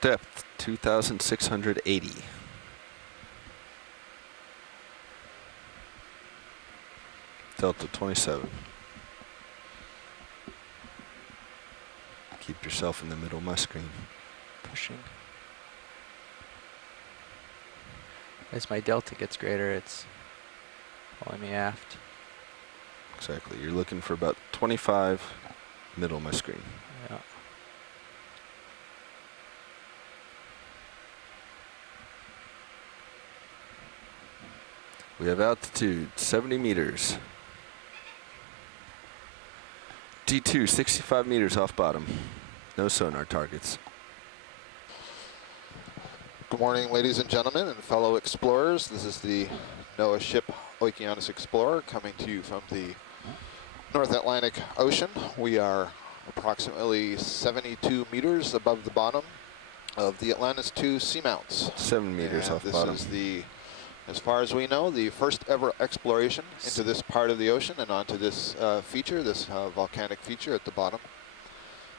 Depth 2,680. Delta 27. Keep yourself in the middle of my screen. Pushing. As my delta gets greater, it's pulling me aft. Exactly. You're looking for about 25, middle of my screen. Yeah. We have altitude 70 meters. D2, 65 meters off bottom. No sonar targets. Good morning, ladies and gentlemen and fellow explorers. This is the NOAA ship Okeanos Explorer coming to you from the North Atlantic Ocean. We are approximately 72 meters above the bottom of the Atlantis 2 Seamounts. 7 meters and off this bottom. Is the, as far as we know, the first ever exploration into this part of the ocean and onto this feature, this volcanic feature at the bottom.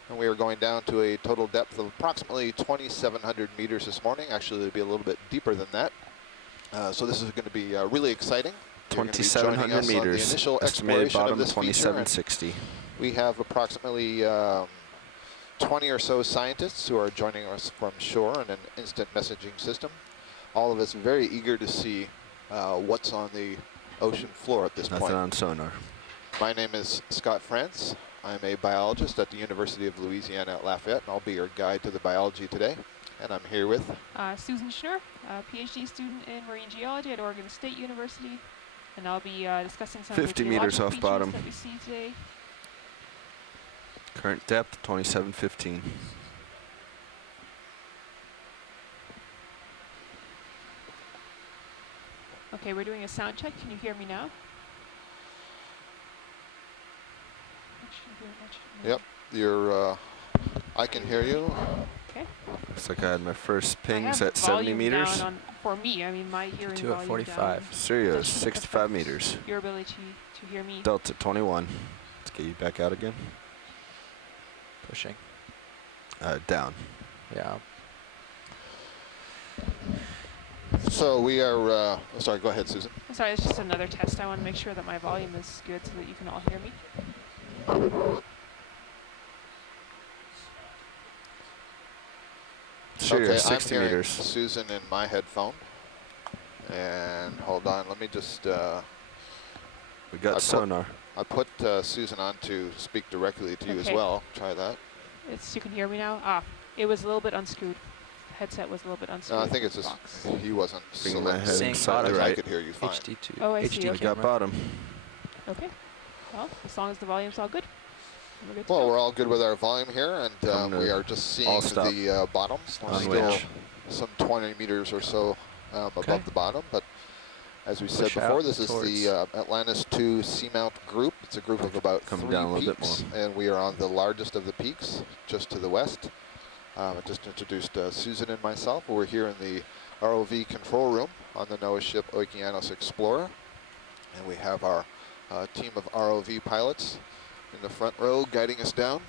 And we are going down to a total depth of approximately 2,700 meters this morning. Actually, it'll be a little bit deeper than that. So this is going to be really exciting. 2,700 meters. The initial Estimated exploration bottom of this 2,760. We have approximately 20 or so scientists who are joining us from shore in an instant messaging system. All of us very eager to see what's on the ocean floor at this point. Nothing on sonar. My name is Scott France. I'm a biologist at the University of Louisiana at Lafayette, and I'll be your guide to the biology today. And I'm here with Susan Schnur, a PhD student in marine geology at Oregon State University, and I'll be discussing some 50 of the meters geological off features bottom. that we see today. Current depth 2715. Okay, we're doing a sound check. Can you hear me now? Yep, you're. I can hear you. Okay. Looks like I had my first I pings have at 70 volume meters. down for me, I mean my hearing Two at volume 45. down. Sirius, Does that 65 affect meters. Your ability to hear me. Delta 21. Let's get you back out again. Pushing. Down. Yeah. So we are. Sorry, go ahead, Susan. I'm sorry, it's just another test. I want to make sure that my volume is good so that you can all hear me. Sirius, Okay, 60 I'm hearing meters. Susan in my headphone. And hold on, let me just. We got sonar. I put Susan on to speak directly to you as Okay. well. Try that. You can hear me now? Ah, it was a little bit unscrewed. The headset was a little bit unscrewed. No, I think from it's the just box. he wasn't Bring my head Same slightly bottom. I right. could hear you fine. HD2. Oh, I see, HD okay. We got bottom. Okay. Well, as long as the volume's all good, we're good to Well, go. we're all good with our volume here, and Come we to are just seeing all stop. the bottoms. We're On still which? some 20 meters or so above Okay. the bottom, but as we said Push before, out this is the Atlantis 2 Seamount group. It's a group of about Come 3 down a little bit peaks, more. and we are on the largest of the peaks, just to the west. I just introduced Susan and myself. We're here in the ROV control room on the NOAA ship Okeanos Explorer, and we have our team of ROV pilots in the front row guiding us down.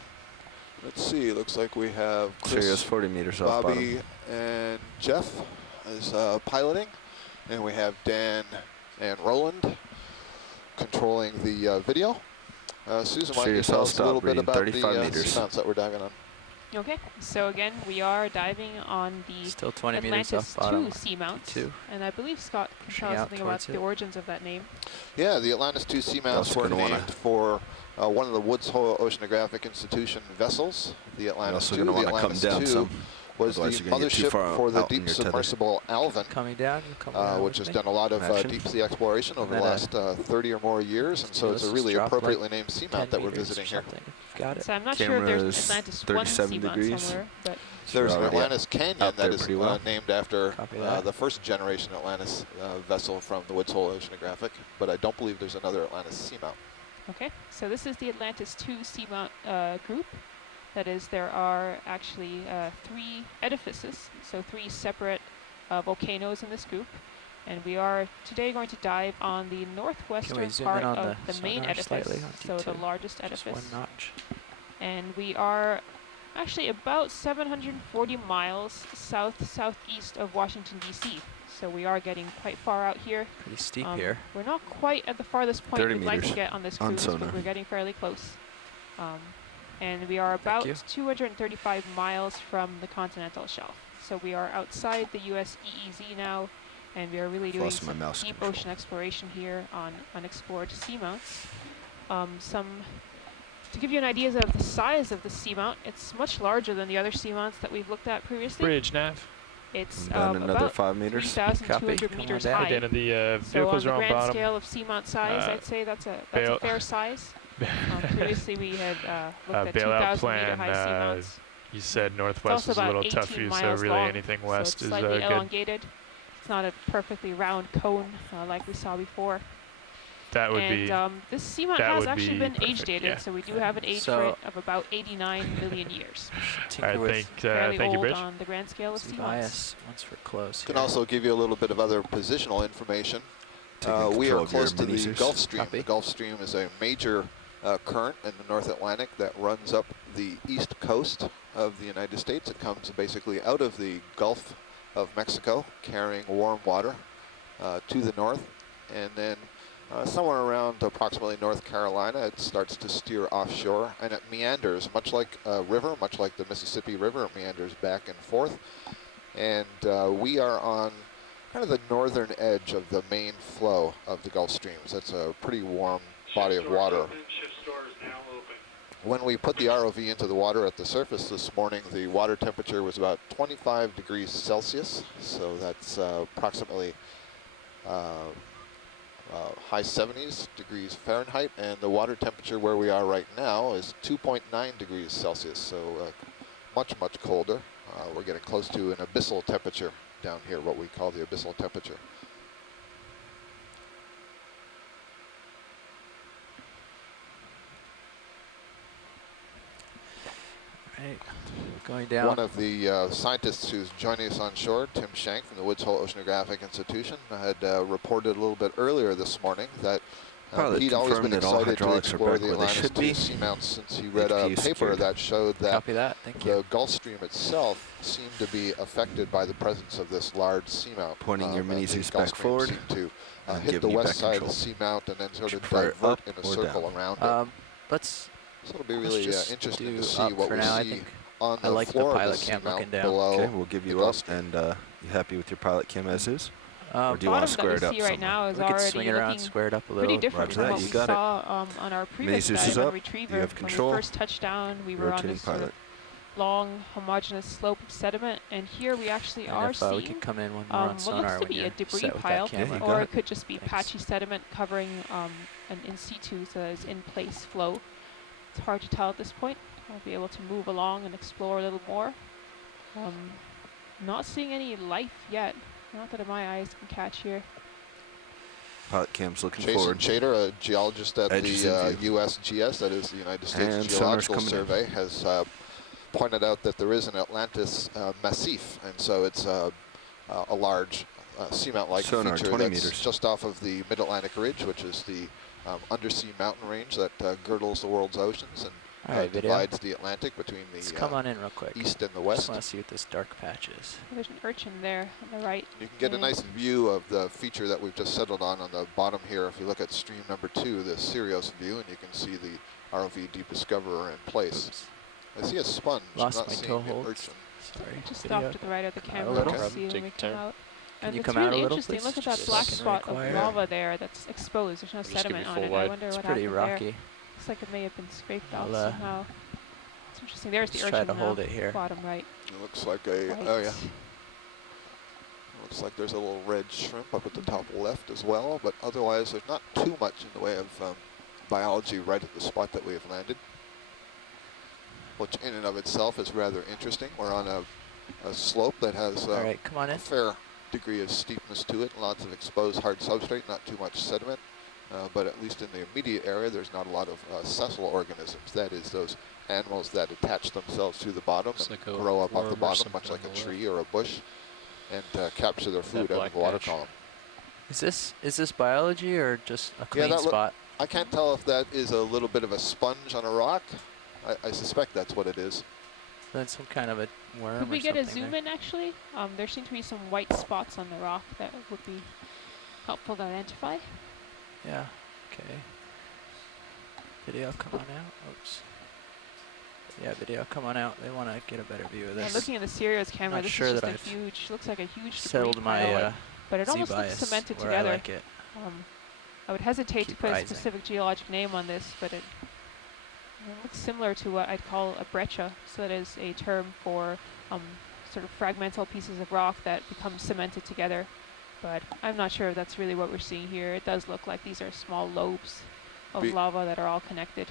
Let's see, it looks like we have Sirius, Chris, 40 meters off Bobby, bottom. and Jeff is piloting, and we have Dan and Roland controlling the video. Susan, why don't you Sirius, tell I'll us a little stop bit reading. about 35 the meters. seamounts that we're diving on? Okay, so again, we are diving on the Still 20 meters Atlantis off bottom. 2 Seamount, Two. and I believe Scott can Pushing tell us out something about towards the it. origins of that name. Yeah, the Atlantis 2 Seamounts Also were gonna wanna- named for one of the Woods Hole Oceanographic Institution vessels, the You're Atlantis also 2. going to The want to come Atlantis down 2 some. was the Otherwise you're gonna get too mothership far for the out in deep your tether. submersible Alvin, Coming down, you come down which with has me. done a lot of Action. deep sea exploration over the then, last 30 or more years, and so it's a let's really drop, appropriately like, named 10 seamount that we're meters visiting or here. something, if you've got it. So I'm not sure if there's an Camera's Atlantis 1 37 Seamount degrees. somewhere, but There's an already Atlantis Canyon out there that is pretty well. named after Copy that. the first generation Atlantis vessel from the Woods Hole Oceanographic, but I don't believe there's another Atlantis seamount. okay. So this is the Atlantis 2 Seamount group. That is, there are actually 3 edifices, so 3 separate volcanoes in this group. And we are today going to dive on the northwestern zoom part in on of the the main sonar edifice, slightly on so the D2? largest Just edifice. one notch. And we are actually about 740 miles southeast of Washington, D.C. So we are getting quite far out here. Pretty steep here. We're not quite at the farthest point 30 we'd like to meters get on this on cruise, sonar. but we're getting fairly close. And we are about you. 235 miles from the continental shelf. So we are outside the US EEZ now, and we are really doing Lost my some mouse deep control. ocean exploration here on unexplored seamounts. To give you an idea of the size of the seamount, it's much larger than the other seamounts that we've looked at previously. Bridge nav. It's Down another about 5 meters. 3,200 Come on meters down. high. Again, the So on vehicles the are on grand bottom. scale of seamount size, I'd say that's a bail- fair size. Previously we had looked at Bailout 2,000 meter plan. high seamounts. You said It's northwest also is a about little 18 tough for you, so miles really long, anything so west it's is slightly good. elongated. It's not a perfectly round cone like we saw before. That would And be. this seamount that has would actually be been perfect, age dated, yeah. so we do have an age So- for it of about 89 million years. Tinker I with think. Fairly Thank you, old Bridge. on the grand scale of some seamounts. bias once we're close. Can here. also give you a little bit of other positional information. Taking We control are of your close to the maneasers. Gulf Stream. Copy. The Gulf Stream is a major current in the North Atlantic that runs up the east coast of the United States. It comes basically out of the Gulf of Mexico, carrying warm water to the north, and then somewhere around approximately North Carolina, it starts to steer offshore, and it meanders, much like a river, much like the Mississippi River, it meanders back and forth. And we are on kind of the northern edge of the main flow of the Gulf Streams. That's a pretty warm body of water. When we put the ROV into the water at the surface this morning, the water temperature was about 25 degrees Celsius, so that's approximately high 70s degrees Fahrenheit, and the water temperature where we are right now is 2.9 degrees Celsius, so much, much colder. We're getting close to an abyssal temperature down here, what we call the abyssal temperature. Right. Going down. One of the scientists who's joining us on shore, Tim Shank from the Woods Hole Oceanographic Institution, had reported a little bit earlier this morning that Pilot he'd always been confirmed that all excited to hydraulics are explore back the where they Atlantis should 2 be. seamounts since he read a HPU paper secured. that showed that Copy that. Thank you. the Gulf Stream itself seemed to be affected by the presence of this large seamount. Pointing your and the maneasers Gulf back Stream forward seemed to and hit the giving you west back side of the control. seamount and then sort Would you of prefer it divert up in a or circle down? around it. Let's So it'll be let's really just interesting do to see up what for we now. I see think on I the like the floor of pilot the cam seamount looking down. below. Okay, we'll give the you Gulf up, Stream. and you happy with your pilot cam as is? Or um, do you want to Bottom square it that up we see right somewhere? now is we could already swing it around, looking square it up a pretty little. different Roger from that, what you we got it. saw on our previous Maneasers is dive on up. Retriever. You have When control. we first touched down, we were on Rotating this sort of pilot. long, homogeneous slope of sediment, and here we actually And are if we seeing could come in one more on what sonar looks to when be you're a debris set with pile, that camera. Yeah, you or got it it. could just be Thanks. patchy sediment covering an in situ, so that is in place flow. It's hard to tell at this point. I'll be able to move along and explore a little more. Not seeing any life yet. Not that my eyes can catch here. Pilot cam's looking Jason forward. Chater, a geologist at Edges the in view. USGS, that is the United States And sonar's Geological coming in. Survey, has pointed out that there is an Atlantis massif, and so it's a large seamount-like Sonar, feature 20 that's meters. just off of the Mid-Atlantic Ridge, which is the undersea mountain range that girdles the world's oceans and All right, video. divides the Atlantic between Let's the come on in real quick. east and the Just west. want to see what this dark patch is. There's an urchin there on the right. You can get a nice view of the feature that we've just settled on the bottom here. If you look at stream number 2, the Sirius view, and you can see the ROV Deep Discoverer in place. Oops. I see a sponge. Lost I'm not my seeing toe an holds. urchin. Sorry. Just video. off to the right of the camera. little. We'll Okay. see when Take we a come turn. out. Can And you it's come out a really little, interesting. please? Look at that Just black so I can spot of require- lava there that's exposed. There's no I'll just give sediment you on full it. I wide. wonder It's what pretty happened there. rocky. Looks like it may have been scraped off I'll, somehow. It's interesting. There's the Let's urchin try to now. hold it here. Bottom right. It looks like a, Right. oh yeah. Looks like there's a little red shrimp up at the top left as well, but otherwise there's not too much in the way of biology right at the spot that we have landed, which in and of itself is rather interesting. We're on a slope that has All right, come on a in. fair degree of steepness to it, lots of exposed hard substrate, not too much sediment, but at least in the immediate area there's not a lot of sessile organisms, that is those animals that attach themselves to the bottom Looks and like a grow up off the worm or bottom, something much like on a the tree or a bush, and capture their food out of black the water patch. column. Is this biology or just a clean that look- spot? I can't tell if that is a little bit of a sponge on a rock. I suspect that's what it is. Then some kind of a worm Could we or get a something zoom there. in actually? There seem to be some white spots on the rock that would be helpful to identify. Yeah, okay. Video, come on out. Oops. Yeah, video, come on out. They want to get a better view of Yeah, this. looking at the Sirius camera, Not this sure is that just a I've huge, looks like a huge debris Settled my pile, but it almost looks Z-bias cemented where together. I like it. I would hesitate to Keep put rising. a specific geologic name on this, but it looks similar to what I'd call a breccia. So that is a term for sort of fragmental pieces of rock that become cemented together. But I'm not sure if that's really what we're seeing here. It does look like these are small lobes of lava that are all connected.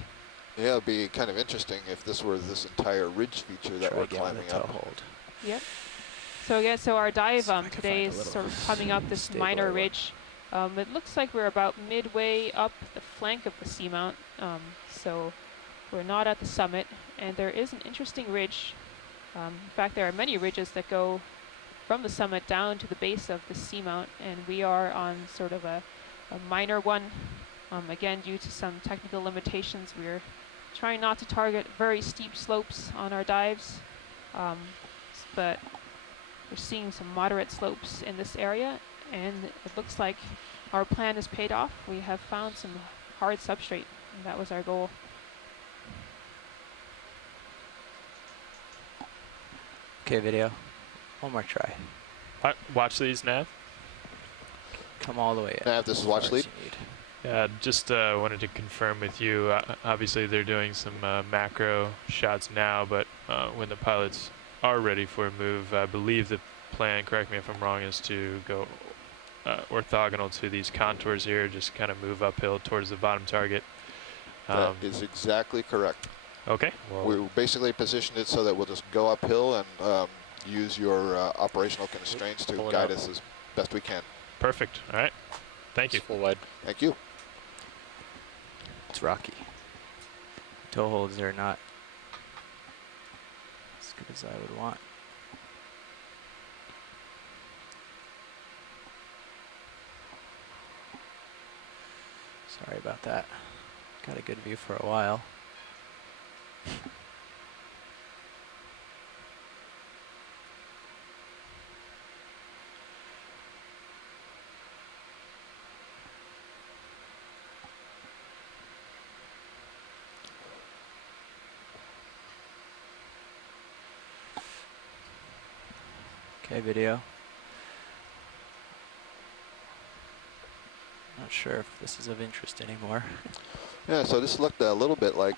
Yeah, it'd be kind of interesting if this were this entire ridge feature that Try we're again with climbing a toe up. hold. Yep. So yeah, so our dive See if I can today find a is little sort of coming up this stabler minor one. ridge. It looks like we're about midway up the flank of the seamount, so we're not at the summit, and there is an interesting ridge. In fact, there are many ridges that go from the summit down to the base of the seamount, and we are on sort of a minor one. Again, due to some technical limitations, we're trying not to target very steep slopes on our dives, but we're seeing some moderate slopes in this area, and it looks like our plan has paid off. We have found some hard substrate, and that was our goal. Okay, video. One more try. Watch these, Nav. Come all the way in. Nav, this is as watch far as lead. you need. Yeah, just wanted to confirm with you. Obviously, they're doing some macro shots now, but when the pilots are ready for a move, I believe the plan, correct me if I'm wrong, is to go orthogonal to these contours here, just kind of move uphill towards the bottom target. That is exactly correct. Okay. Well, We basically positioned it so that we'll just go uphill and use your operational constraints to Pull it guide out. us as best we can. perfect. All right. Thank you. Full wide. Thank you. It's rocky. Toe holds are not as good as I would want. Sorry about that. Got a good view for a while. Okay, video. Not sure if this is of interest anymore. Yeah, so this looked a little bit like,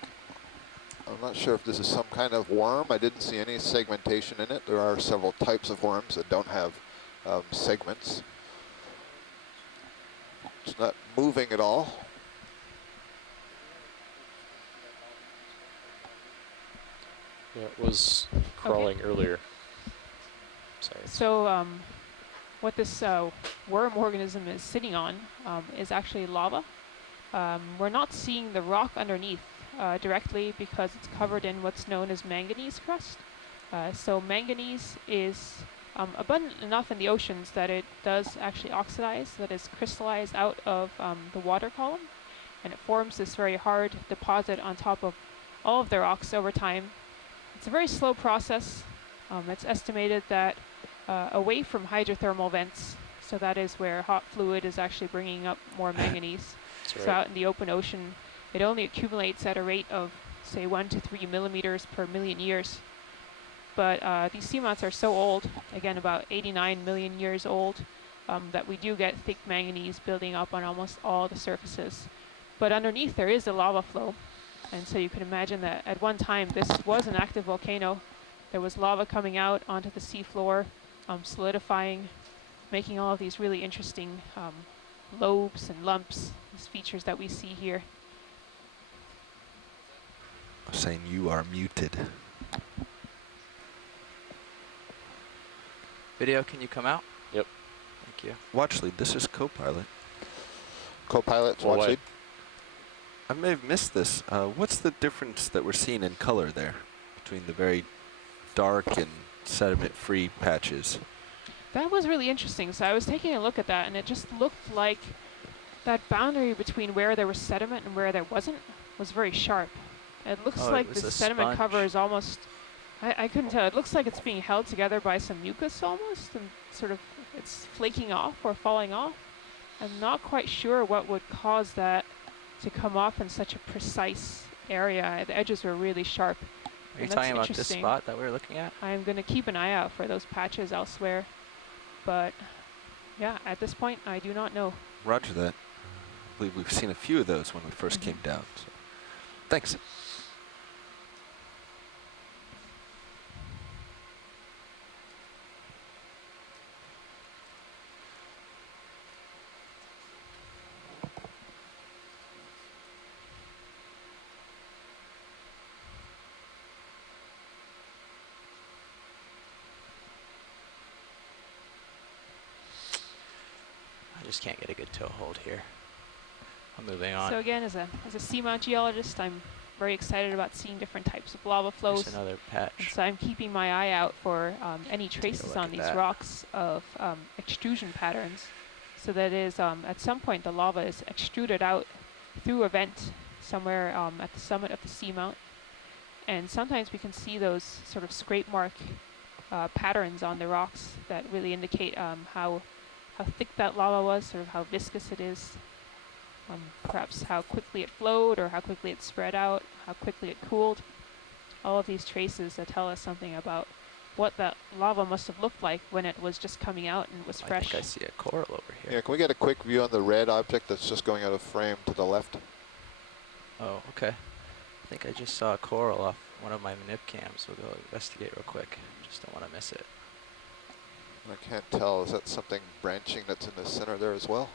I'm not sure if this is some kind of worm. I didn't see any segmentation in it. There are several types of worms that don't have segments. It's not moving at all. Yeah, it was crawling earlier. Sorry. So what this worm organism is sitting on is actually lava. We're not seeing the rock underneath directly because it's covered in what's known as manganese crust. So manganese is abundant enough in the oceans that it does actually oxidize, that is crystallized out of the water column, and it forms this very hard deposit on top of all of the rocks over time. It's a very slow process. It's estimated that away from hydrothermal vents, so that is where hot fluid is actually bringing up more manganese. That's So right. out in the open ocean, it only accumulates at a rate of, say, 1 to 3 millimeters per million years. But these seamounts are so old, again about 89 million years old, that we do get thick manganese building up on almost all the surfaces. But underneath there is a lava flow. And so you can imagine that at one time this was an active volcano. There was lava coming out onto the seafloor, solidifying, making all of these really interesting lobes and lumps, these features that we see here. Saying you are muted. Video, can you come out? Yep. Thank you. Watch lead, this is co-pilot. Co-pilot, Full watch wide. lead. I may have missed this. What's the difference that we're seeing in color there between the very dark and sediment-free patches? That was really interesting. So I was taking a look at that, and it just looked like that boundary between where there was sediment and where there wasn't was very sharp. It looks Oh, it like was the a sediment cover sponge. is almost I couldn't tell. It looks like it's being held together by some mucus almost, and sort of it's flaking off or falling off. I'm not quite sure what would cause that to come off in such a precise area. The edges were really sharp. Are you And that's talking about this interesting. spot that we were looking at? I'm going to keep an eye out for those patches elsewhere. But yeah, at this point, I do not know. Roger that. I believe we've seen a few of those when we first came down. So. Thanks. I just can't get a good toe hold here. I'm moving on. So again, as a seamount geologist, I'm very excited about seeing different types of lava flows. There's another patch. And so I'm keeping my eye out for any traces look on at these that. rocks of extrusion patterns. So that is, at some point, the lava is extruded out through a vent somewhere at the summit of the seamount. And sometimes we can see those sort of scrape mark patterns on the rocks that really indicate how thick that lava was, sort of how viscous it is. Perhaps how quickly it flowed or how quickly it spread out, how quickly it cooled. All of these traces that tell us something about what that lava must have looked like when it was just coming out and was I fresh. think I see a coral over here. Yeah, can we get a quick view on the red object that's just going out of frame to the left? Oh, okay. I think I just saw a coral off one of my manip cams. We'll go investigate real quick. Just don't want to miss it. I can't tell. Is that something branching that's in the center there as well?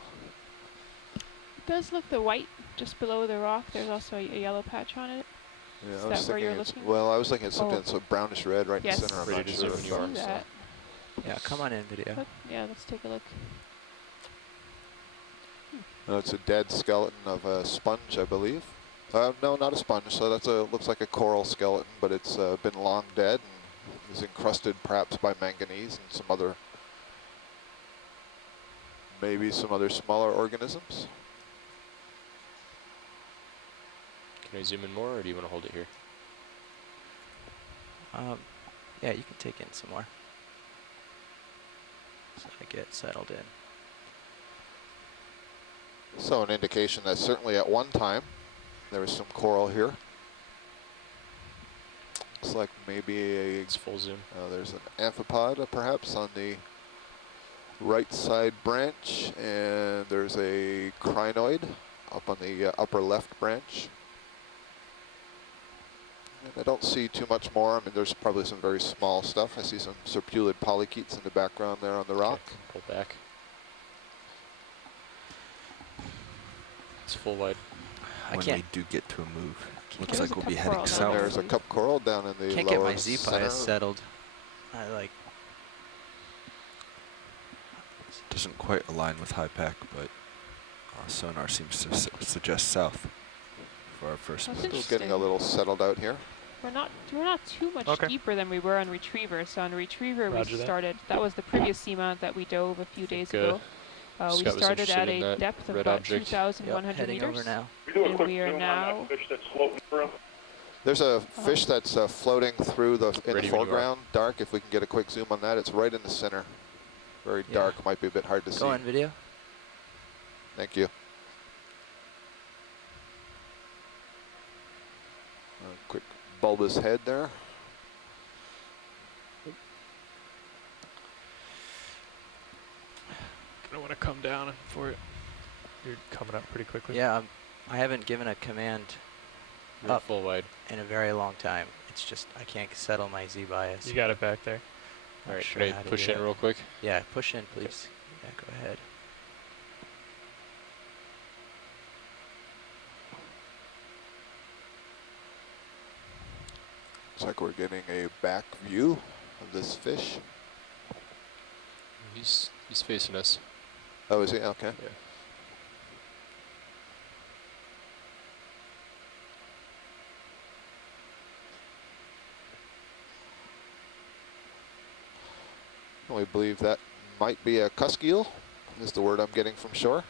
It does look the white just below the rock. There's also a yellow patch on it. Yeah, Is I was that where thinking you're it's, looking? well, I was thinking it's something Oh. that's a brownish red right Yes. in the center. I'm Ready not to sure zoom if when you you are. are. See that. Yeah, come on in, video. Yeah, let's take a look. No, it's a dead skeleton of a sponge, I believe. No, not a sponge. So that's looks like a coral skeleton, but it's been long dead and is encrusted perhaps by manganese and some other, maybe some other smaller organisms. Can I zoom in more, or do you want to hold it here? Yeah, you can take in some more. So I get settled in. So an indication that certainly at one time there was some coral here. Looks like maybe It's full zoom. there's an amphipod perhaps on the right side branch, and there's a crinoid up on the upper left branch. And I don't see too much more. I mean, there's probably some very small stuff. I see some serpulid polychaetes in the background there on the rock. Okay, pull back. It's full wide. I When can't we do get to a move, looks There's like a we'll be cup heading coral down south. there. There's a cup coral down in the can't get lower my Z center. bias settled. I like. Doesn't quite align with high pack, but sonar seems to suggest south for our first That's move. Still interesting. getting a little settled out here. We're not too much Okay. deeper than we were on Retriever. So on Retriever Roger we that. started. That was the previous seamount that we dove a few days ago. We Scott was started interested at in a that depth of red about object. 2,100 heading meters. over now. We do a And quick we are zoom now- on that fish that's floating through. There's a fish that's floating through in Ready the when you are. foreground, dark. If we can get a quick zoom on that, it's right in the center. Very Yeah. dark, might be a bit hard to see. Go on, video. Thank you. Quick bulbous head there. I don't want to come down for it. You're coming up pretty quickly. Yeah, I haven't given a command You're Up. full wide. in a very long time. It's just I can't settle my Z bias. You got it back there. Not All right, sure can I how to push do in it. real quick? Yeah, push in, please. Yeah, go ahead. Looks like we're getting a back view of this fish. He's facing us. Oh, is he? Okay. Yeah. We believe that might be a cusk eel, is the word I'm getting from shore.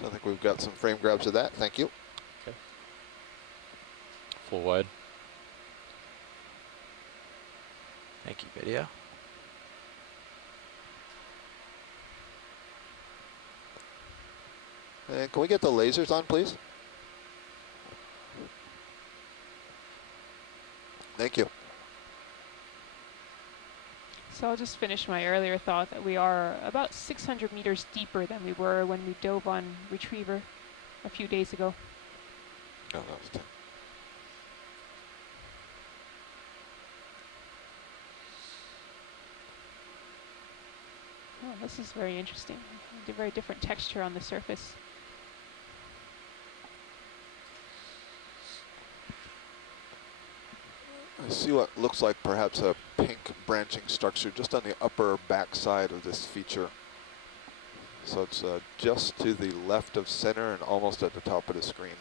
Something think we've got some frame grabs of that. Thank you. Full wide. Thank you, video. And can we get the lasers on, please? Thank you. So I'll just finish my earlier thought that we are about 600 meters deeper than we were when we dove on Retriever a few days ago. Oh, that was 10. Oh, this is very interesting. A very different texture on the surface. I see what looks like perhaps a pink branching structure just on the upper back side of this feature. So it's just to the left of center and almost at the top of the screen.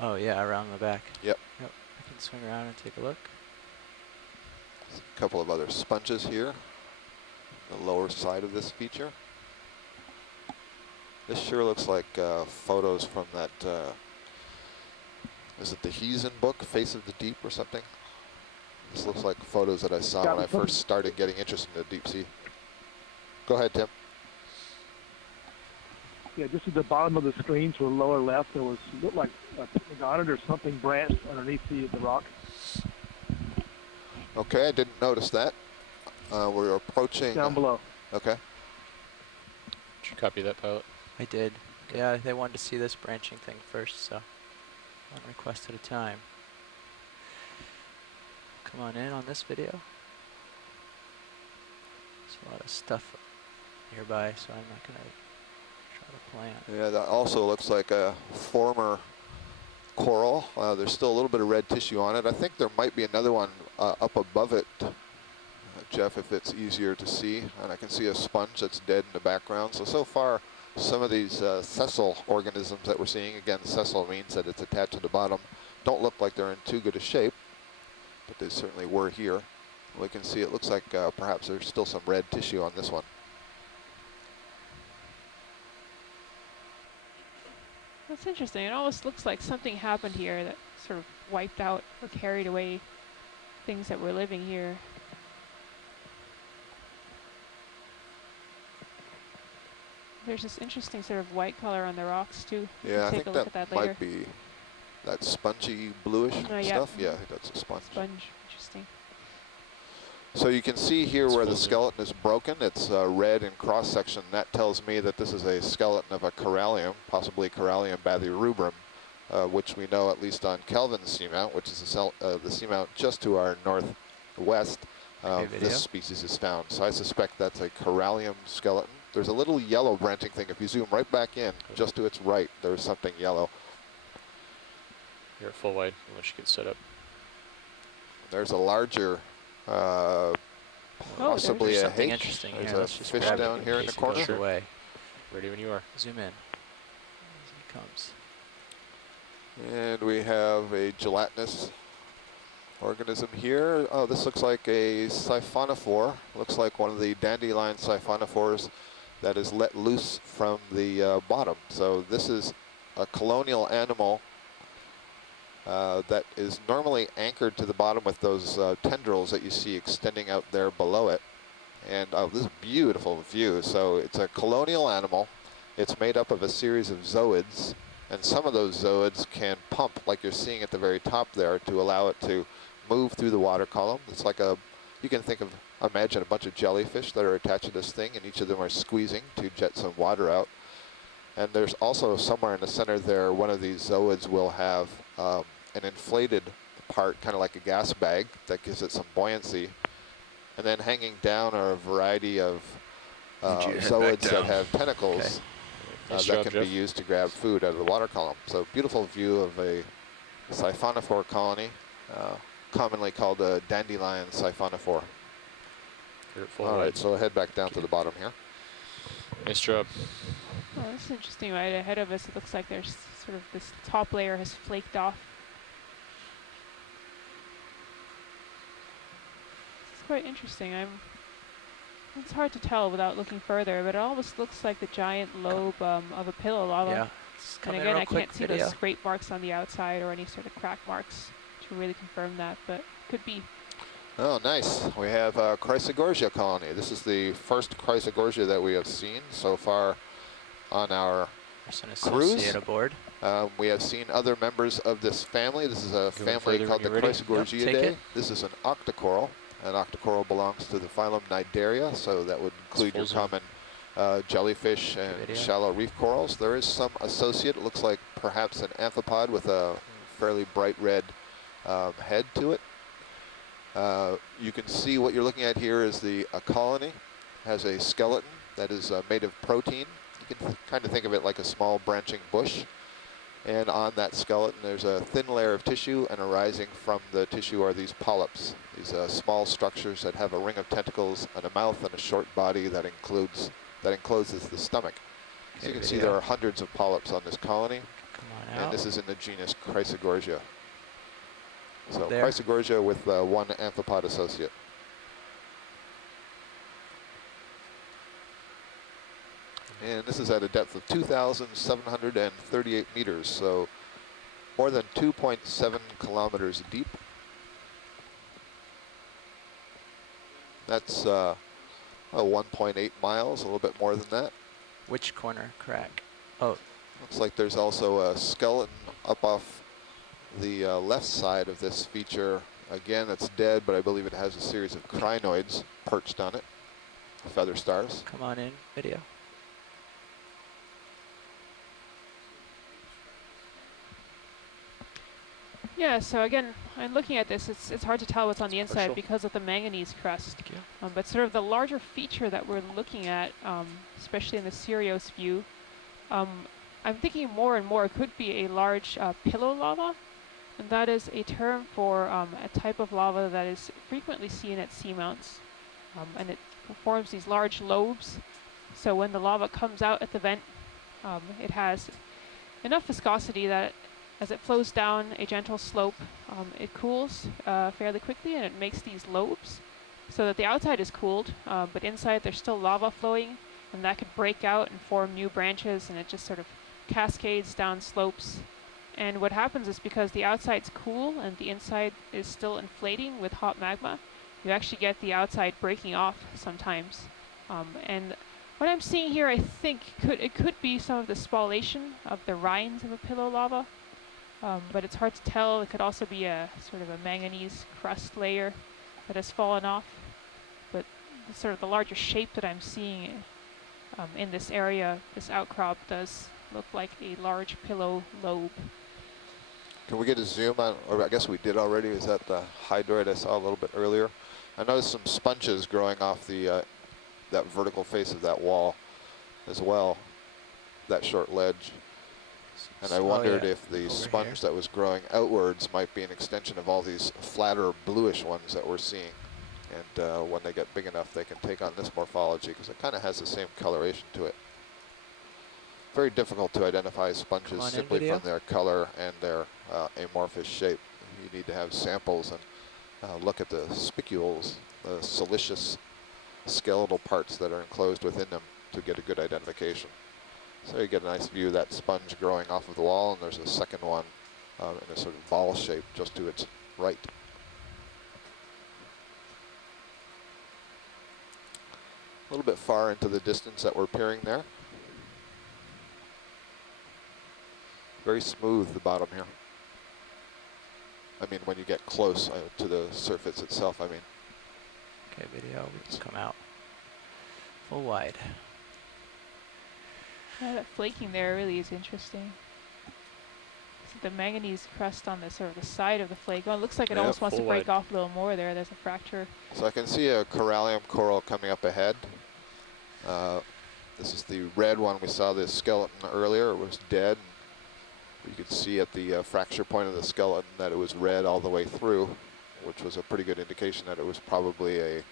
Oh yeah, around the back. Yep. Yep. I can swing around and take a look. A couple of other sponges here, the lower side of this feature. This sure looks like photos from that, is it the Heesen book, Face of the Deep or something? This looks like photos that I saw when I first started getting interested in the deep sea. Go ahead, Tim. Yeah, just at the bottom of the screen to the lower left, there was, looked like a pentagonid or something branched underneath the rock. Okay, I didn't notice that. We're approaching. Down below. Okay. Did you copy that, pilot? I did. Yeah, they wanted to see this branching thing first, so one request at a time. Come on in on this video. There's a lot of stuff nearby, so I'm not going to try to plan. Yeah, that also looks like a former coral. There's still a little bit of red tissue on it. I think there might be another one up above it, Jeff, if it's easier to see. And I can see a sponge that's dead in the background. So far, some of these sessile organisms that we're seeing, again, sessile means that it's attached to the bottom, don't look like they're in too good a shape, but they certainly were here. We can see it looks like perhaps there's still some red tissue on this one. That's interesting. It almost looks like something happened here that sort of wiped out or carried away things that were living here. There's this interesting sort of white color on the rocks too. Yeah, I Take think a look at that that later. might be that spongy bluish Yeah. stuff. Yeah, I think that's a sponge. Sponge. Interesting. So you can see here where the Exposure. skeleton is broken. It's red in cross section. That tells me that this is a skeleton of a corallium, possibly Corralium bathyerubrum, which we know at least on Kelvin's seamount, which is the seamount just to our northwest. video. This species is found. So I suspect that's a Corralium skeleton. There's a little yellow branching thing. If you zoom right back in, just to its right, there's something yellow. You're at full wide unless you get set up. There's a larger, there's possibly a something hake. interesting There's here. a Let's just fish grab it down here in the case it corner. goes away. Ready when you are. Zoom in. As he comes. And we have a gelatinous organism here. Oh, this looks like a siphonophore. Looks like one of the dandelion siphonophores that is let loose from the bottom. So this is a colonial animal that is normally anchored to the bottom with those tendrils that you see extending out there below it. And this is a beautiful view. So it's a colonial animal. It's made up of a series of zooids, and some of those zooids can pump, like you're seeing at the very top there, to allow it to move through the water column. It's like you can think of, imagine a bunch of jellyfish that are attached to this thing, and each of them are squeezing to jet some water out. And there's also somewhere in the center there, one of these zooids will have an inflated part, kind of like a gas bag, that gives it some buoyancy. And then hanging down are a variety of zooids that have tentacles. Okay. Nice That job, can Jeff. be used to grab food out of the water column. So beautiful view of a siphonophore colony, commonly called a dandelion siphonophore. You're at full All wide. right, so head back down to the bottom here. Nice job. Oh, this is interesting. Right ahead of us, it looks like there's sort of this top layer has flaked off. It's quite interesting. I'm It's hard to tell without looking further, but it almost looks like the giant lobe of a pillow lava. Yeah. It's And coming again, real I quick can't see video. those scrape marks on the outside or any sort of crack marks to really confirm that, but could be. Oh, nice. We have Chrysler Gorge colony. This is the first Chrysler Gorge that we have seen so far on our There's an cruise. associate aboard. We have seen other members of this family. This is a family further called the when you're ready. Chrysler Gorge. Yep, take it. This is an Octa Coral. An Octa Coral belongs to the phylum Cnidaria, so that would include your full zoom. common jellyfish and Video. shallow reef corals. There is some associate. It looks like perhaps an amphipod with a fairly bright red head to it. You can see what you're looking at here is the colony. Has a skeleton that is made of protein. You can kind of think of it like a small branching bush. And on that skeleton, there's a thin layer of tissue, and arising from the tissue are these polyps, these small structures that have a ring of tentacles and a mouth and a short body that encloses the stomach. So you can see there are hundreds of polyps on this colony, Come on and out. this is in the genus Chrysler Gorge. So There. Chrysler Gorge with one amphipod associate. And this is at a depth of 2,738 meters, so more than 2.7 kilometers deep. That's 1.8 miles, a little bit more than that. Which corner crack? Oh, Looks like there's also a skeleton up off the left side of this feature. Again, it's dead, but I believe it has a series of crinoids perched on it, feather stars. come on in. Video. Yeah, so again, I'm looking at this, it's hard to tell what's on the inside Partial. because of the manganese crust. Thank you. But sort of the larger feature that we're looking at, especially in the Sirius view, I'm thinking more and more it could be a large pillow lava. And that is a term for a type of lava that is frequently seen at seamounts. And it forms these large lobes. So when the lava comes out at the vent, it has enough viscosity that as it flows down a gentle slope, it cools fairly quickly, and it makes these lobes so that the outside is cooled, but inside there's still lava flowing, and that could break out and form new branches, and it just sort of cascades down slopes. And what happens is because the outside's cool and the inside is still inflating with hot magma, you actually get the outside breaking off sometimes. And what I'm seeing here, I think it could be some of the spallation of the rinds of a pillow lava. But it's hard to tell. It could also be a sort of a manganese crust layer that has fallen off. But sort of the larger shape that I'm seeing in this area, this outcrop, does look like a large pillow lobe. Can we get a zoom on, or I guess we did already, is that the hydroid I saw a little bit earlier? I noticed some sponges growing off the that vertical face of that wall as well, that short ledge. And I wondered if the sponge that was growing outwards might be an extension of all these flatter bluish ones that we're seeing. And when they get big enough, they can take on this morphology, because it kind of has the same coloration to it. Very difficult to identify sponges simply from their color and their amorphous shape. You need to have samples and look at the spicules, the siliceous skeletal parts that are enclosed within them to get a good identification. So you get a nice view of that sponge growing off of the wall, and there's a second one in a sort of ball shape just to its right. A little bit far into the distance that we're peering there. Very smooth, the bottom here. I mean, when you get close to the surface itself, I mean. Okay, video, we can come out. Full wide. Yeah, that flaking there really is interesting. So the manganese crust on the sort of the side of the flake. Oh, it looks like it almost wants to break off a little more there. There's a fracture. So I can see a Corralium Coral coming up ahead. This is the red one. We saw the skeleton earlier. It was dead. You could see at the fracture point of the skeleton that it was red all the way through, which was a pretty good indication that it was probably a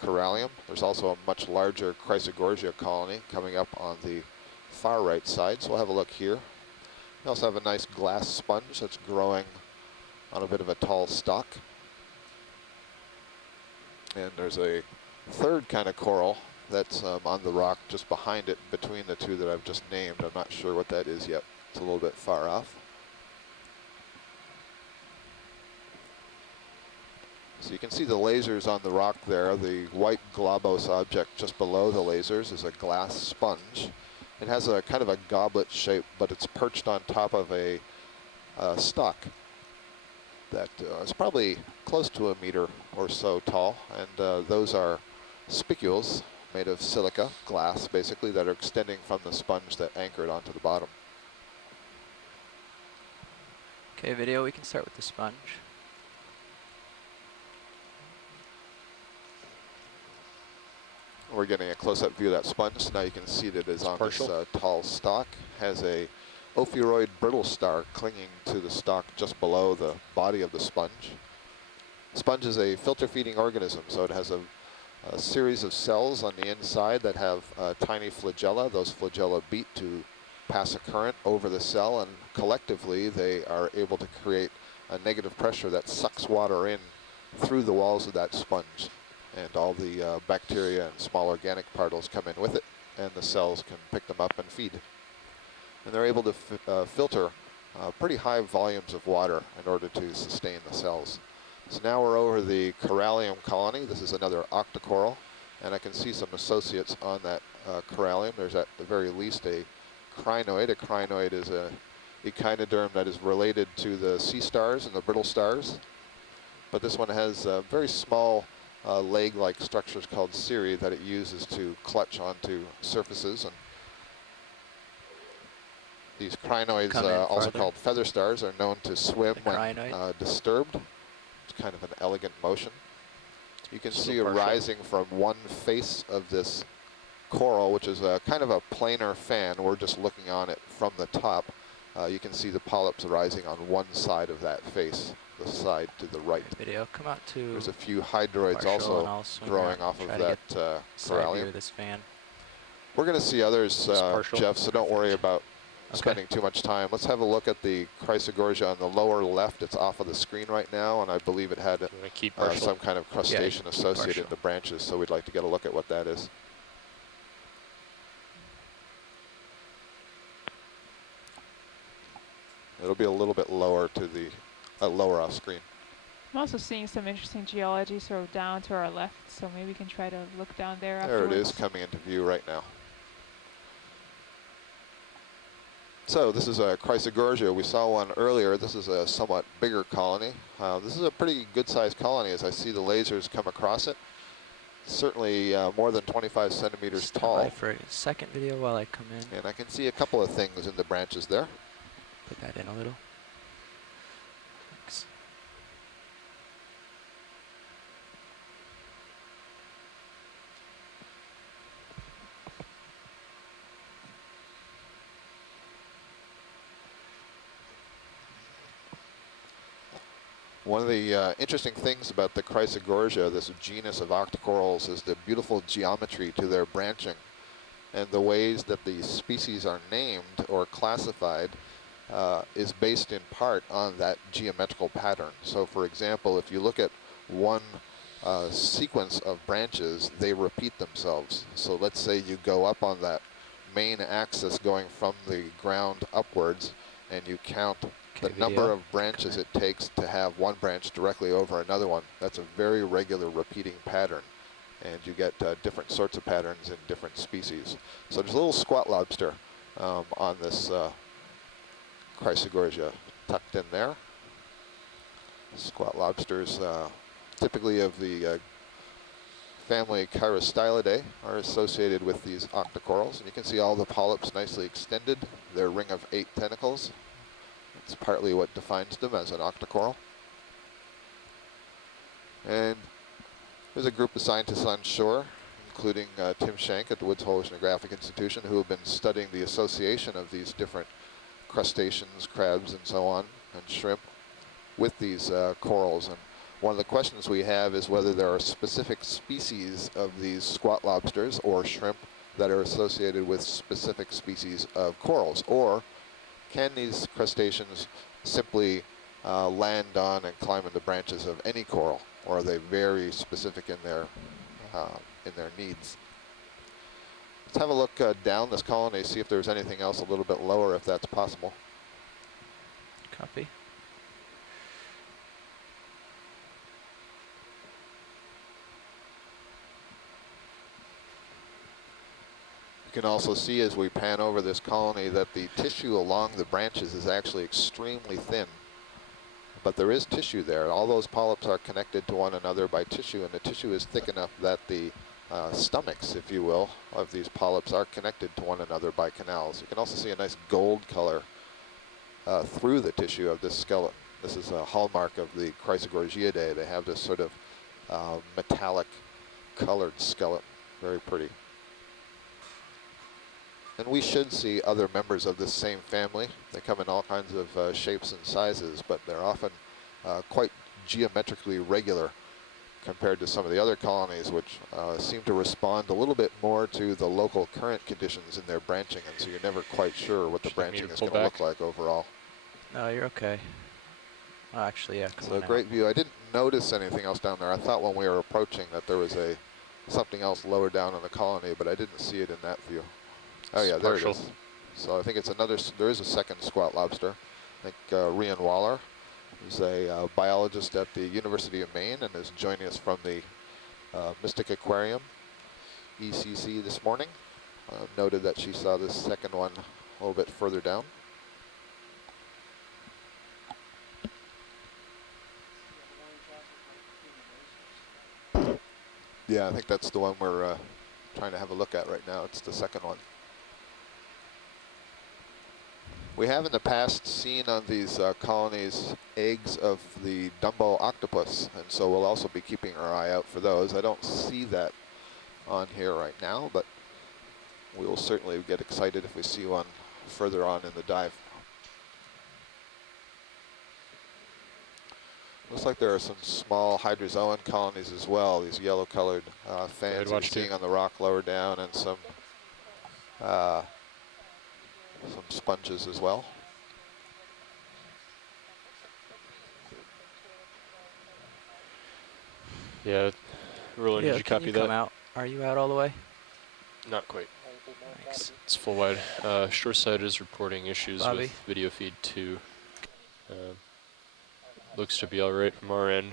Corallium. There's also a much larger Chrysler Gorge colony coming up on the far right side, so we'll have a look here. We also have a nice glass sponge that's growing on a bit of a tall stalk. And there's a third kind of coral that's on the rock just behind it, between the two that I've just named. I'm not sure what that is yet. It's a little bit far off. So you can see the lasers on the rock there. The white globose object just below the lasers is a glass sponge. It has a kind of a goblet shape, but it's perched on top of a stalk that is probably close to 1 meter or so tall. And those are spicules made of silica, glass basically, that are extending from the sponge that anchored onto the bottom. Okay, video, we can start with the sponge. We're getting a close-up view of that sponge. Now you can see that it is on this tall stalk. Has a ophiuroid brittle star clinging to the stalk just below the body of the sponge. Sponge is a filter-feeding organism, so it has a series of cells on the inside that have tiny flagella. Those flagella beat to pass a current over the cell, and collectively they are able to create a negative pressure that sucks water in through the walls of that sponge. And all the bacteria and small organic particles come in with it, and the cells can pick them up and feed. And they're able to filter pretty high volumes of water in order to sustain the cells. So now we're over the Corralium Colony. This is another Octa Coral, and I can see some associates on that corallium. There's at the very least a Crinoid. A Crinoid is a echinoderm that is related to the sea stars and the brittle stars. But this one has very small leg-like structures called cirri that it uses to clutch onto surfaces. And these crinoids, also called feather stars, are known to swim when disturbed. It's kind of an elegant motion. You can see rising from one face of this coral, which is a kind of a planar fan. We're just looking on it from the top. You can see the polyps rising on one side of that face, the side to the right. Video, come out to. There's a few hydroids also growing off of that corallium. This fan. We're going to see others, Jeff, so don't worry about spending too much time. Let's have a look at the Chrysler Gorge on the lower left. It's off of the screen right now, and I believe it had some kind of crustacean associated in the branches, so we'd like to get a look at what that is. It'll be a little bit lower to the lower off screen. I'm also seeing some interesting geology sort of down to our left, so maybe we can try to look down there afterwards. There it is, coming into view right now. So this is a Chrysler Gorge. We saw one earlier. This is a somewhat bigger colony. This is a pretty good-sized colony as I see the lasers come across it. Certainly more than 25 centimeters tall. For a second video while I come in. And I can see a couple of things in the branches there. Put that in a little. Thanks. One of the interesting things about the Chrysler Gorge, this genus of octocorals, is the beautiful geometry to their branching and the ways that the species are named or classified is based in part on that geometrical pattern. So for example, if you look at one sequence of branches, they repeat themselves. So let's say you go up on that main axis going from the ground upwards, and you count the number of branches it takes to have one branch directly over another one. That's a very regular repeating pattern, and you get different sorts of patterns in different species. So there's a little squat lobster on this Chrysler Gorge tucked in there. Squat lobsters, typically of the family Chirostylidae, are associated with these octocorals. And you can see all the polyps nicely extended, their ring of 8 tentacles. It's partly what defines them as an octocoral. And there's a group of scientists on shore, including Tim Shank at the Woods Hole Oceanographic Institution, who have been studying the association of these different crustaceans, crabs, and so on, and shrimp with these corals. And one of the questions we have is whether there are specific species of these squat lobsters or shrimp that are associated with specific species of corals, or can these crustaceans simply land on and climb in the branches of any coral, or are they very specific in their in their needs. Let's have a look down this colony, see if there's anything else a little bit lower, if that's possible. Copy. You can also see as we pan over this colony that the tissue along the branches is actually extremely thin. But there is tissue there. All those polyps are connected to one another by tissue, and the tissue is thick enough that the stomachs, if you will, of these polyps are connected to one another by canals. You can also see a nice gold color through the tissue of this skeleton. This is a hallmark of the Chrysler Gorgiidae. They have this sort of metallic colored skeleton. Very pretty. And we should see other members of this same family. They come in all kinds of shapes and sizes, but they're often quite geometrically regular compared to some of the other colonies, which seem to respond a little bit more to the local current conditions in their branching, and so you're never quite sure what the branching is going to look like overall. No, you're okay. Oh, actually, yeah, come So on a great out. view. I didn't notice anything else down there. I thought when we were approaching that there was something else lower down in the colony, but I didn't see it in that view. Oh yeah, there it Partial. is. So I think it's there is a second squat lobster. I think Rian Waller is a biologist at the University of Maine and is joining us from the Mystic Aquarium, ECC, this morning. Noted that she saw this second one a little bit further down. Yeah, I think that's the one we're trying to have a look at right now. It's the second one. We have in the past seen on these colonies eggs of the Dumbo octopus, and so we'll also be keeping our eye out for those. I don't see that on here right now, but we will certainly get excited if we see one further on in the dive. Looks like there are some small hydrozoan colonies as well, these yellow-colored fans that you're seeing on the rock lower down, and some sponges as well. Yeah, Roland, Yeah, did you can copy you that? come out? Are you out all the way? Not quite. Thanks. It's full wide. Shoreside is reporting issues Bobby? with video feed 2. Looks to be all right from our end.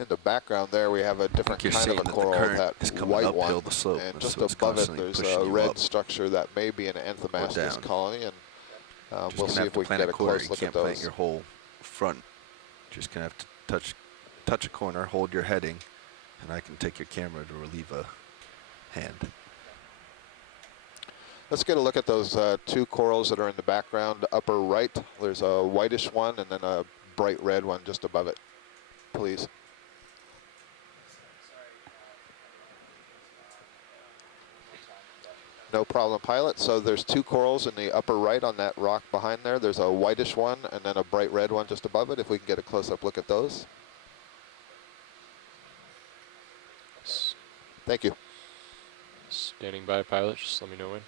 In the background there, we have a different you're kind of seeing a that the coral, current that is coming white uphill one, the slope, and and just so it's above it, constantly there's pushing a you red up structure that may be an Anthomastus down. colony, and Just we'll gonna see have if to we can plant get a a corner. close You look can't at plant those. your whole front. Just gonna have to touch a corner, hold your heading, and I can take your camera to relieve a hand. Let's get a look at those two corals that are in the background. Upper right, there's a whitish one and then a bright red one just above it, please. No problem, pilot. So there's two corals in the upper right on that rock behind there. There's a whitish one and then a bright red one just above it. If we can get a close-up look at those. Thank you. Standing by, pilot. Just let me know when.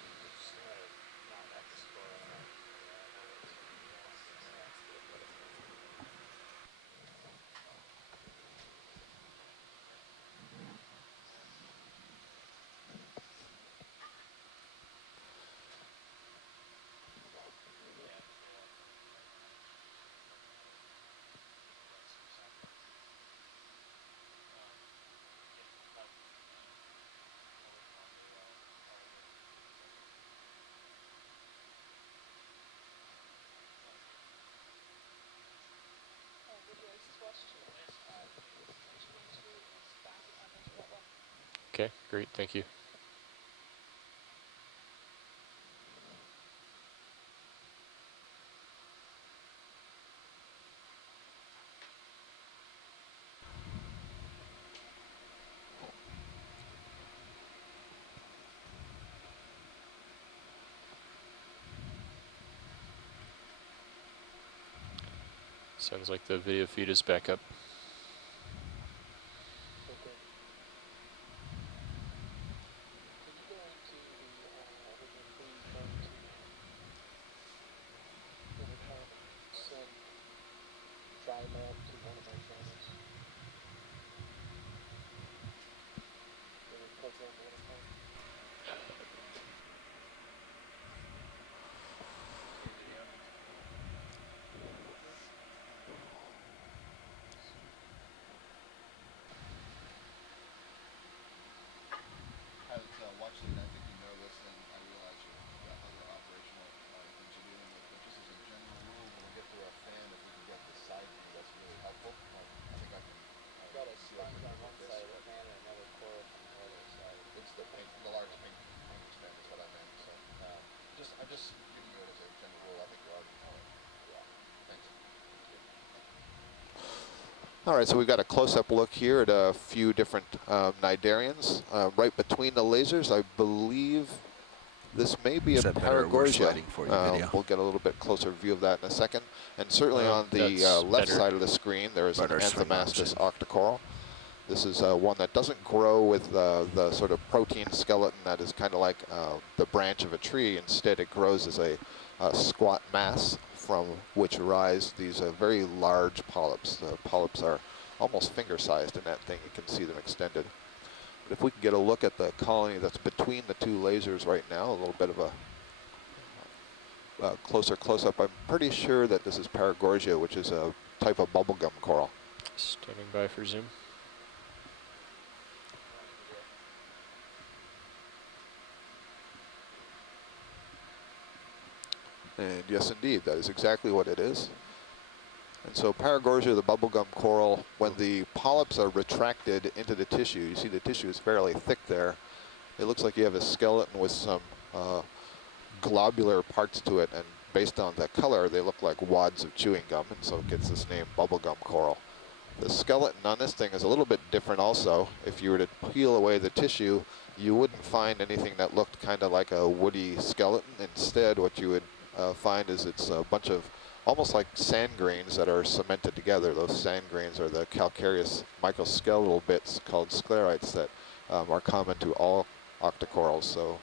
Okay, great. Thank you. Sounds like the video feed is back up. All right, so we've got a close-up look here at a few different cnidarians. Right between the lasers, I believe this may be a Is that better or worse Paragorgia. lighting for you, video? We'll get a little bit closer view of that in a second. And certainly on the that's left better. side of the screen, there is an Better swing Anthomastus option. Octa Coral. This is one that doesn't grow with the sort of protein skeleton that is kind of like the branch of a tree. Instead, it grows as a squat mass from which arise these very large polyps. The polyps are almost finger-sized in that thing. You can see them extended. But if we can get a look at the colony that's between the two lasers right now, a little bit of a closer close-up, I'm pretty sure that this is Paragorgia, which is a type of bubblegum coral. Standing by for zoom. And yes, indeed, that is exactly what it is. And so Paragorgia, the bubblegum coral, when the polyps are retracted into the tissue, you see the tissue is fairly thick there. It looks like you have a skeleton with some globular parts to it, and based on the color, they look like wads of chewing gum, and so it gets this name, bubblegum coral. The skeleton on this thing is a little bit different also. If you were to peel away the tissue, you wouldn't find anything that looked kind of like a woody skeleton. Instead, what you would find is it's a bunch of almost like sand grains that are cemented together. Those sand grains are the calcareous microskeletal bits called sclerites that are common to all octocorals. So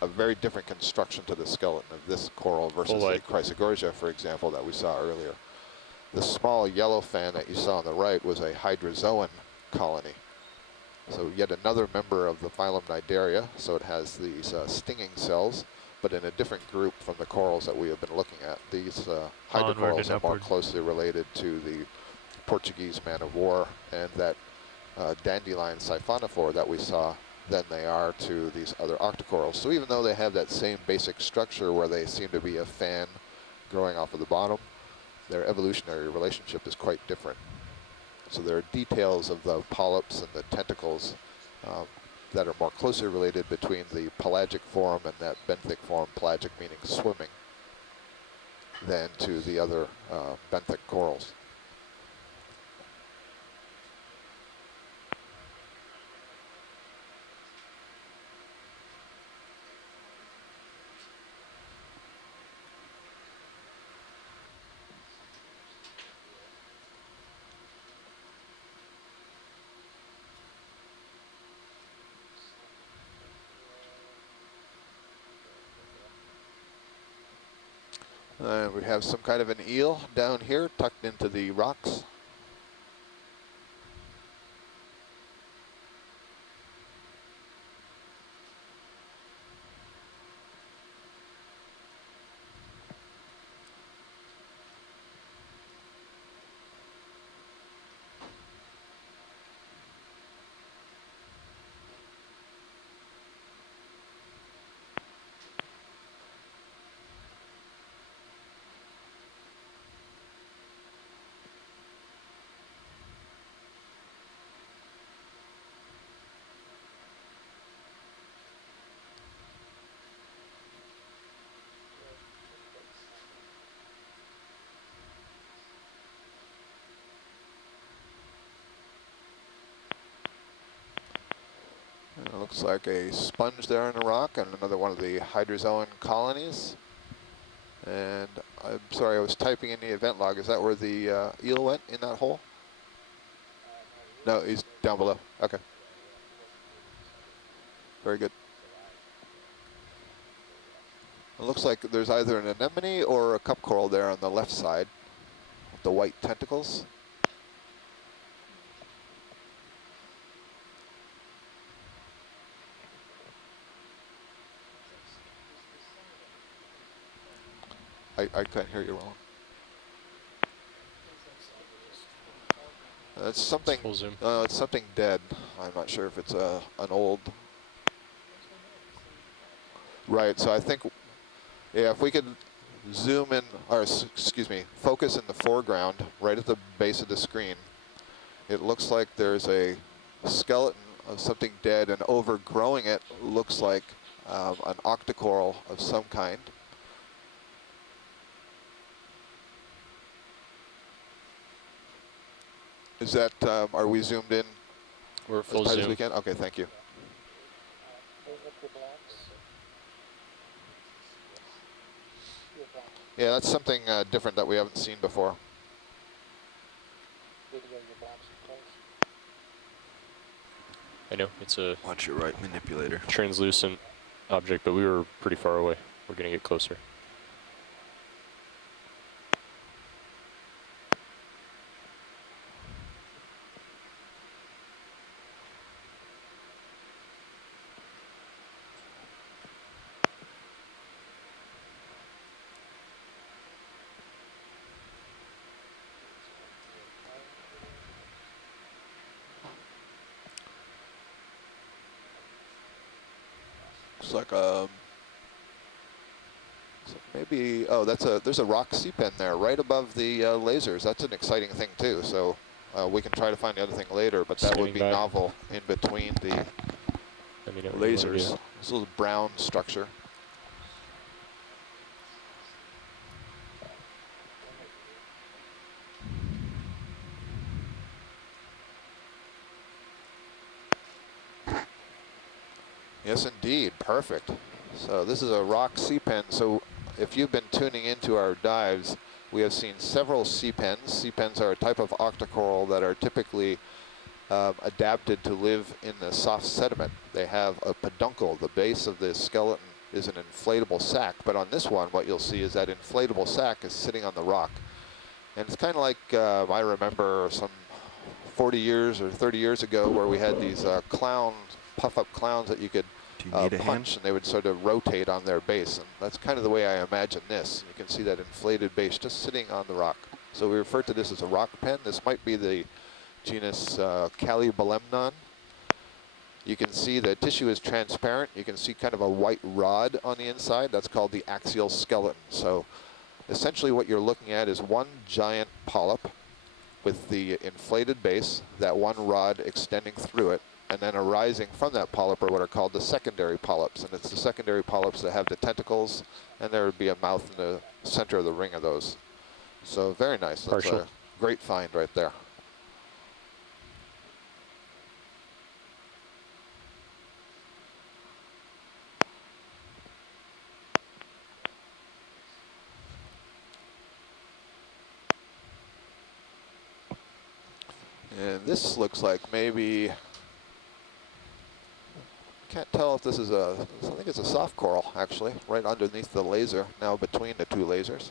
a very different construction to the skeleton of this coral versus the Chrysler Gorge, for example, that we saw earlier. The small yellow fan that you saw on the right was a hydrozoan colony. So yet another member of the phylum Cnidaria. So it has these stinging cells, but in a different group from the corals that we have been looking at. These hydrocorals are more closely related to the Portuguese man-of-war and that dandelion siphonophore that we saw than they are to these other octocorals. So even though they have that same basic structure where they seem to be a fan growing off of the bottom, their evolutionary relationship is quite different. So there are details of the polyps and the tentacles that are more closely related between the pelagic form and that benthic form, pelagic meaning swimming, than to the other benthic corals. We have some kind of an eel down here tucked into the rocks. It looks like a sponge there in the rock and another one of the hydrozoan colonies. And I'm sorry, I was typing in the event log. Is that where the eel went, in that hole? No, he's down below. Okay. Very good. It looks like there's either an anemone or a cup coral there on the left side with the white tentacles. I can't hear you, Roland. It's something. Full zoom. It's something dead. I'm not sure if it's an old. Right. So I think, yeah, if we could zoom in, or excuse me, focus in the foreground, right at the base of the screen. It looks like there's a skeleton of something dead, and overgrowing it looks like an octocoral of some kind. Is that, are we zoomed in We're as full tight as zoom. we can? Okay, thank you. Yeah, that's something different that we haven't seen before. I know, it's a Watch your right manipulator. translucent object, but we were pretty far away. We're going to get closer. Looks like so maybe, oh, there's a rock sea pen there right above the lasers. That's an exciting thing too. So we can try to find the other thing later, but that would be novel in between the lasers. This little brown structure. Yes, indeed. Perfect. So this is a rock sea pen. So if you've been tuning into our dives, we have seen several sea pens. Sea pens are a type of Octa Coral that are typically adapted to live in the soft sediment. They have a peduncle. The base of the skeleton is an inflatable sac. But on this one, what you'll see is that inflatable sac is sitting on the rock. And it's kind of like, I remember some 40 years or 30 years ago where we had these clowns, puff-up clowns that you could punch, and they would sort of rotate on their base. And that's kind of the way I imagine this. You can see that inflated base just sitting on the rock. So we refer to this as a rock pen. This might be the genus Calibalemnon. You can see the tissue is transparent. You can see kind of a white rod on the inside. That's called the axial skeleton. So essentially what you're looking at is one giant polyp with the inflated base, that one rod extending through it, and then arising from that polyp are what are called the secondary polyps. And it's the secondary polyps that have the tentacles, and there would be a mouth in the center of the ring of those. So very nice. That's a great find right there. And this looks like maybe, can't tell if this is I think it's a soft coral actually, right underneath the laser, now between the two lasers.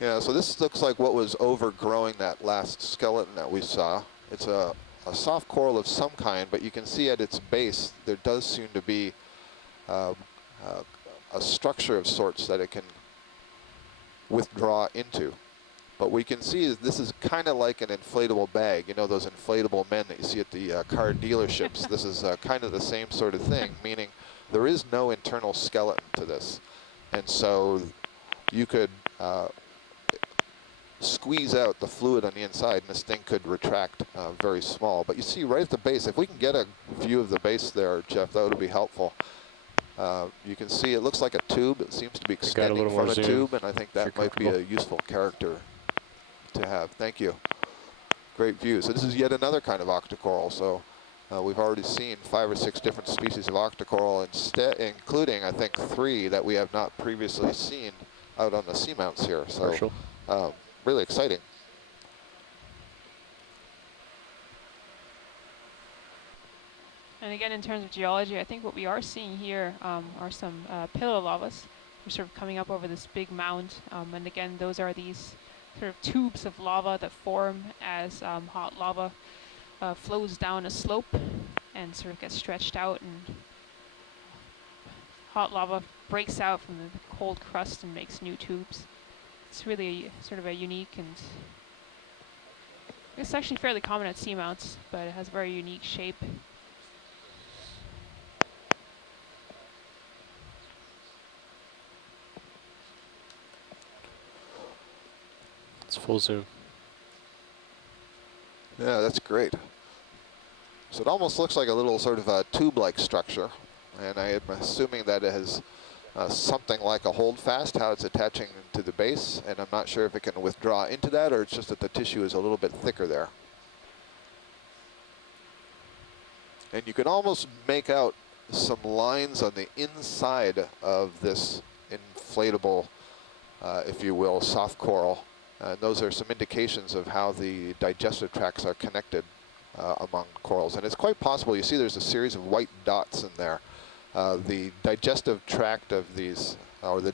Yeah, so this looks like what was overgrowing that last skeleton that we saw. It's a soft coral of some kind, but you can see at its base there does seem to be a structure of sorts that it can withdraw into. But we can see this is kind of like an inflatable bag. You know those inflatable men that you see at the car dealerships? This is kind of the same sort of thing, meaning there is no internal skeleton to this. And so you could squeeze out the fluid on the inside and this thing could retract very small. But you see right at the base, if we can get a view of the base there, Jeff, that would be helpful. You can see it looks like a tube. It seems to be extending from a tube, and I think that might be a useful character to have. Thank you. Great view. So this is yet another kind of Octa Coral. So we've already seen 5 or 6 different species of Octa Coral, including, I think, 3 that we have not previously seen out on the seamounts here. So really exciting. And again, in terms of geology, I think what we are seeing here are some pillar lavas. They're sort of coming up over this big mound. And again, those are these sort of tubes of lava that form as hot lava flows down a slope and sort of gets stretched out, and hot lava breaks out from the cold crust and makes new tubes. It's really sort of a unique, and it's actually fairly common at seamounts, but it has a very unique shape. It's full zoom. Yeah, that's great. So it almost looks like a little sort of a tube-like structure, and I am assuming that it has something like a holdfast, how it's attaching to the base, and I'm not sure if it can withdraw into that or it's just that the tissue is a little bit thicker there. And you can almost make out some lines on the inside of this inflatable, if you will, soft coral. And those are some indications of how the digestive tracts are connected among corals. And it's quite possible, you see there's a series of white dots in there. The digestive tract of these, or the